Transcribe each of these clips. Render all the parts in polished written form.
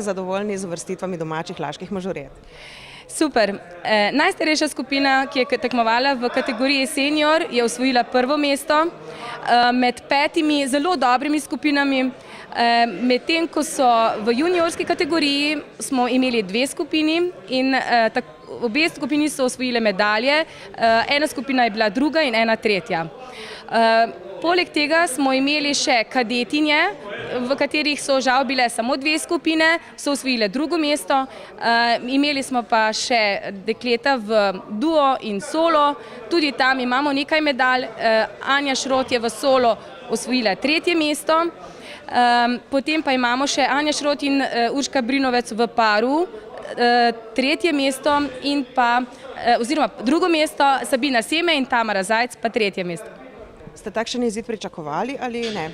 ste zadovoljni z uvrstitvami domačih laških mažoret? Super. Najstarejša skupina, ki je tekmovala v kategoriji senior, je osvojila prvo mesto med 5 zelo dobrimi skupinami. Medtem ko so v juniorski kategoriji smo imeli 2 skupini in obe skupini so osvojile medalje. Ena skupina je bila druga in ena tretja. Poleg tega smo imeli še kadetinje, v katerih so žal bile samo 2 skupine, so osvojile drugo mesto. Imeli smo pa še dekleta v duo in solo, tudi tam imamo nekaj medalj. Anja Šrot je v solo osvojila 3. mesto, potem pa imamo še Anja Šrot in Urška Brinovec v paru, 3. mesto in pa, oziroma drugo mesto, Sabina Seme in Tamara Zajc pa 3. mesto. Ste takšen izid pričakovali ali ne?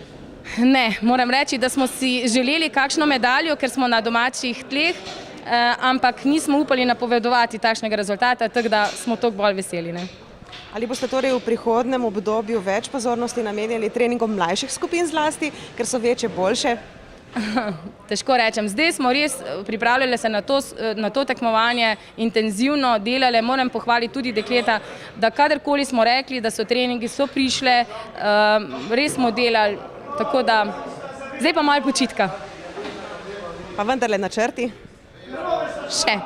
Ne, moram reči, da smo si želeli kakšno medaljo, ker smo na domačih tleh, ampak nismo upali napovedovati takšnega rezultata, tako da smo toliko bolj veseli. Ali boste torej v prihodnjem obdobju več pozornosti namenjali treningom mlajših skupin zlasti, ker so večje, boljše? Težko rečem. Zdaj smo res pripravljali se na to tekmovanje, intenzivno delali. Moram pohvaliti tudi dekleta, da kadarkoli smo rekli, da so treningi, so prišle, res smo delali, tako da zdaj pa malo počitka. Pa vendarle načrti? Še.